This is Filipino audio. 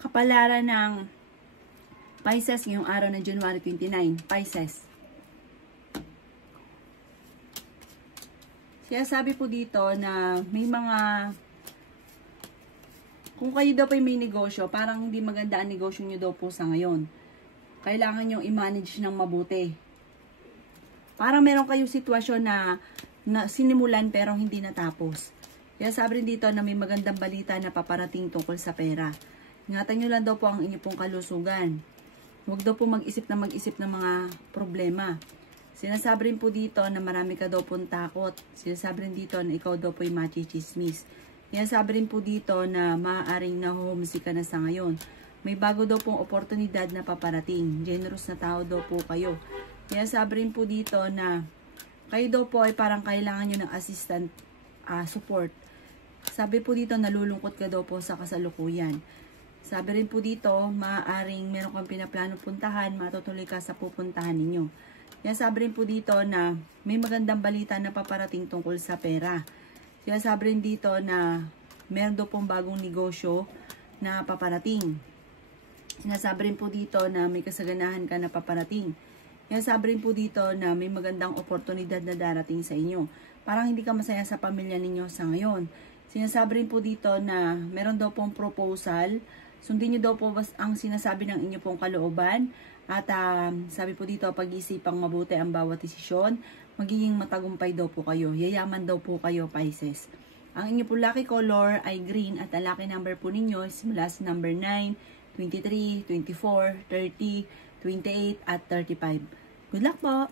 Kapalaran ng Pisces ngayong araw ng January 29. Pisces. Kaya sabi po dito na may mga, kung kayo daw po may negosyo, parang hindi maganda ang negosyo nyo daw po sa ngayon. Kailangan nyo i-manage ng mabuti. Parang meron kayong sitwasyon na sinimulan pero hindi natapos. Kaya sabi rin dito na may magandang balita na paparating tungkol sa pera. Ingatan nyo lang daw po ang inyong pong kalusugan. Huwag daw po mag-isip ng mga problema. Sinasabi rin po dito na marami ka daw pong takot. Sinasabi rin dito na ikaw daw po ay machichismis. Sinasabi rin po dito na maaaring nahuhumsi ka na sa ngayon. May bago daw pong oportunidad na paparating. Generous na tao daw po kayo. Sinasabi rin po dito na kayo daw po ay parang kailangan nyo ng assistant support. Sabi po dito, nalulungkot ka daw po sa kasalukuyan. Sabi rin po dito, maaaring meron kang pinaplano puntahan, matutuloy ka sa pupuntahan ninyo. Sabi rin po dito na may magandang balita na paparating tungkol sa pera. Sabi rin dito na meron daw pong bagong negosyo na paparating. Sinasabi rin po dito na may kasaganahan ka na paparating. Sabi rin po dito na may magandang oportunidad na darating sa inyo. Parang hindi ka masaya sa pamilya ninyo sa ngayon. Sinasabi rin po dito na meron daw pong proposal. Sundin nyo daw po ang sinasabi ng inyo pong kalooban. At sabi po dito, pag-isipang mabuti ang bawat desisyon. Magiging matagumpay daw po kayo. Yayaman daw po kayo, Pisces. Ang inyo po lucky color ay green at ang lucky number po ninyo is mula sa number 9, 23, 24, 30, 28 at 35. Good luck po!